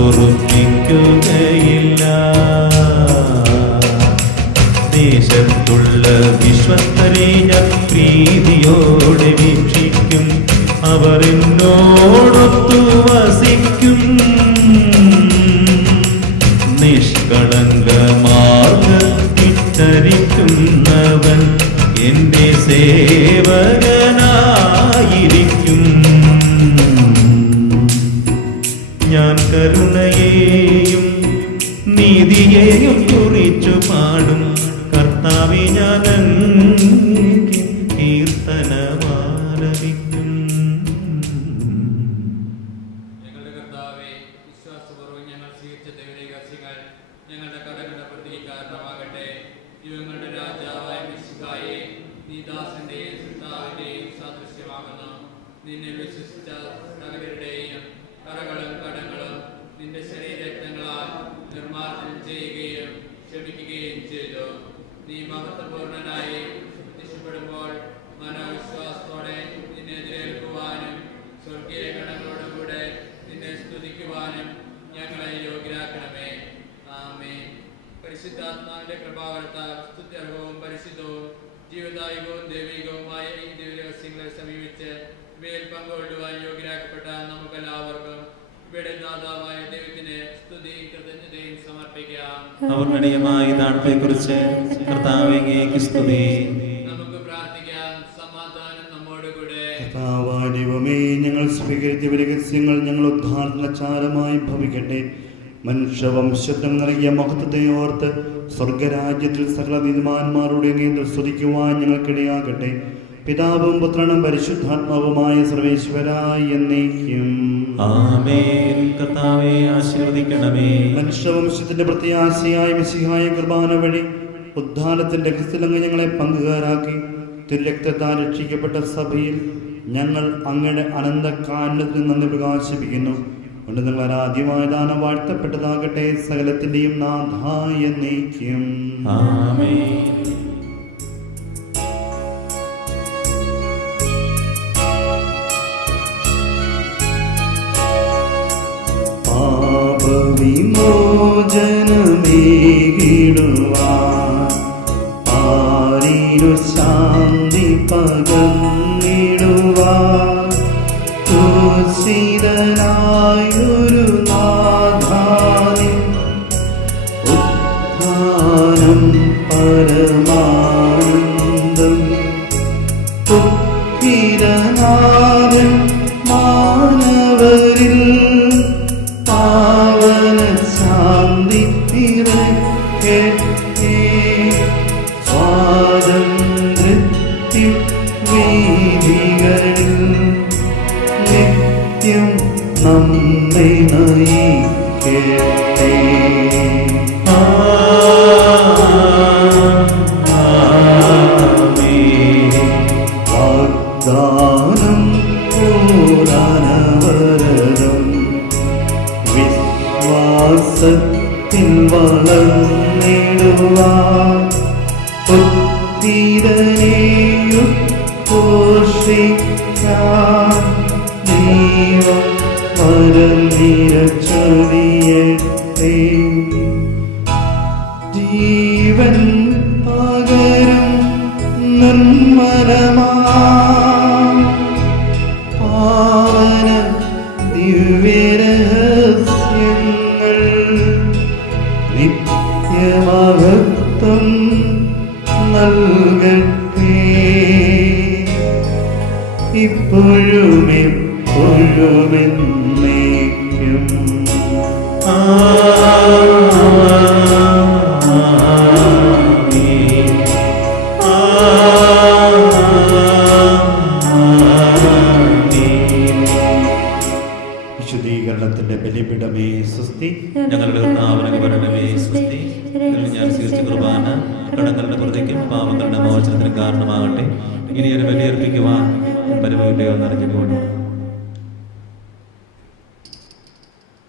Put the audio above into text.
പൊറുപ്പിക്കുകയില്ല. ദേശത്തുള്ള വിശ്വസ്തരെ ഞാൻ പ്രീതിയോടെ വീക്ഷിക്കും, അവർ എന്നോടൊത്തു വസിക്കും. നിഷ്കളങ്ക മാർഗ്ഗത്തിട്ടരിക്കുന്നവൻ എന്റെ സേവകനായിരിക്കും. ഞാൻ കരുണയെയും നീതിയെയും കുറിച്ചു പാടും, കർത്താവേ ഞാൻ അങ്ങേക്ക് കീർത്തനമാലപിക്കും. ഞങ്ങളുടെ കർത്താവേ, വിശ്വാസപൂർവ്വം ഞങ്ങൾ സ്വീകരിച്ച ദൈവരഹസ്യങ്ങൾ ഞങ്ങളുടെ കടങ്ങളുടെ വൃത്തിക്ക് കാരണമാകട്ടെ. യുഗങ്ങളുടെ രാജാവായ മിശിഹായേ, നീ ദാസന്റെയും സൃഷ്ടാവിന്റെയും സാദൃശ്യമാകുന്നു. നിന്നെ വിശ്വസിച്ച സകലരുടെയും കറകളും കടങ്ങളും നിന്റെ ശരീരരത്നങ്ങളാൽ നിർമ്മാർജ്ജനം ചെയ്യുകയും ക്ഷമിക്കുകയും ചെയ്തു. നീ മഹത്വപൂർണനായി പ്രത്യക്ഷപ്പെടുമ്പോൾ മനോവിശ്വാസത്തോടെ നിന്നെ എതിരേൽക്കുവാനും സ്വർഗീയ ഗണങ്ങളോടുകൂടെ നിന്നെ സ്തുതിക്കുവാനും ഞങ്ങളെ യോഗ്യരാക്കണമേ. ആമേൻ. പരിശുദ്ധാത്മാവിന്റെ കൃപാവരത്താൽ സ്തുത്യർഹവും പരിശുദ്ധവും ജീവദായകവും ദൈവികവുമായ ഈ ദിവ്യരഹസ്യങ്ങളെ സമീപിച്ച് ഇവയിൽ പങ്കുകൊള്ളുവാൻ യോഗ്യരാക്കപ്പെട്ട നമുക്കെല്ലാവർക്കും ഇവിടെ ദാതാവായ ദൈവത്തിന് സ്തുതിയും കൃതജ്ഞതയും സമർപ്പിക്കാം. അവർണനീയമായ ദാനത്തെക്കുറിച്ച് കർത്താവേ അങ്ങേക്ക് സ്തുതി. നമുക്ക് പ്രാർത്ഥിക്കാം. സമാധാനം നമ്മോടുകൂടെ. കർത്താവായ ദൈവമേ, ഞങ്ങൾ സ്വീകരിച്ച രഹസ്യങ്ങൾ ഞങ്ങൾ ഉദ്ധാരണചാരമായി ഭവിക്കട്ടെ. മനുഷ്യവംശത്വം നൽകിയ മഹത്വത്തെ ഓർത്ത് സ്വർഗരാജ്യത്തിൽ സകല നീതിമാന്മാരുടെ നേതൃത്വം സ്തുതിക്കുവാൻ ഞങ്ങൾക്കിടയാകട്ടെ. പിതാവും പുത്രനും പരിശുദ്ധാത്മാവുമായ സർവേശ്വരായ എന്നേക്കും ആമേൻ. കർത്താവേ ആശീർവദിക്കണമേ. മനുഷ്യവംശത്തിന്റെ പ്രത്യാശയായ മിശിഹായ കുർബാന വഴി ഉദ്ധാനത്തിന്റെ രഹസ്യങ്ങൾ ഞങ്ങളെ പങ്കുകാരാക്കി തിരുരക്തത്താൽ രക്ഷിക്കപ്പെട്ട സഭയിൽ ഞങ്ങൾ അങ്ങയുടെ അനന്ത കാരുണ്യത്തിൽ നന്ദി പ്രകാശിപ്പിക്കുന്നു. കൊണ്ട് നിങ്ങൾ ആരാധ്യമായ ദാനം വാഴ്ത്തപ്പെട്ടതാകട്ടെ. സകലത്തിന്റെയും നാഥായ എന്നേക്കും ആമേൻ. പാപവിമോചനമേകിടുവാൻ ആരിരു ശാന്തി പകർന്നിടുവാൻ ക്രൂശിതനായൊരു നാഥാനിൻ ഉത്ഥാനം പരമാനന്ദം ഉത്ഥിതനാമൻ മാനവരിൽ പാവന ശാന്തി നിറയ്ക്കട്ടെ. സ്വാതന്ത്ര്യത്തിൻ വീഥികളിൽ നിത്യം നമ്മെ നയിക്കട്ടെ. വാഗ്ദാനം പൂരാനവരതം വിശ്വാസത്തിൽ വളർന്നിടുവാൻ ഉത്തീരനെയും പോഷിക്കാൻ ദൈവം വരനിരച്ചൊരിയട്ടെ. ജീവൻ പകരും നിർമ്മലമാ പാവന ദിവ്യരഹസ്യങ്ങൾ നിത്യമഹത്വം നൽകട്ടെ. ഇപ്പോഴും എപ്പോഴും എന്നേക്കും വിശുദ്ധീകരണത്തിന്റെ ബലിപീഠമേ സ്വസ്തി. ഞങ്ങളുടെ കർത്താവിന്റെ വരണമേ സ്വസ്തി. ഞാൻ സ്വീകരിച്ച കുർബാന കടങ്ങളുടെ പുറത്തേക്കും പാപങ്ങളുടെ മോചനത്തിന് കാരണമാകട്ടെ. ഇനി ഒരു ബലിയർപ്പിക്കുവാൻ പരിമിതിയോ നിറഞ്ഞുകൊണ്ട്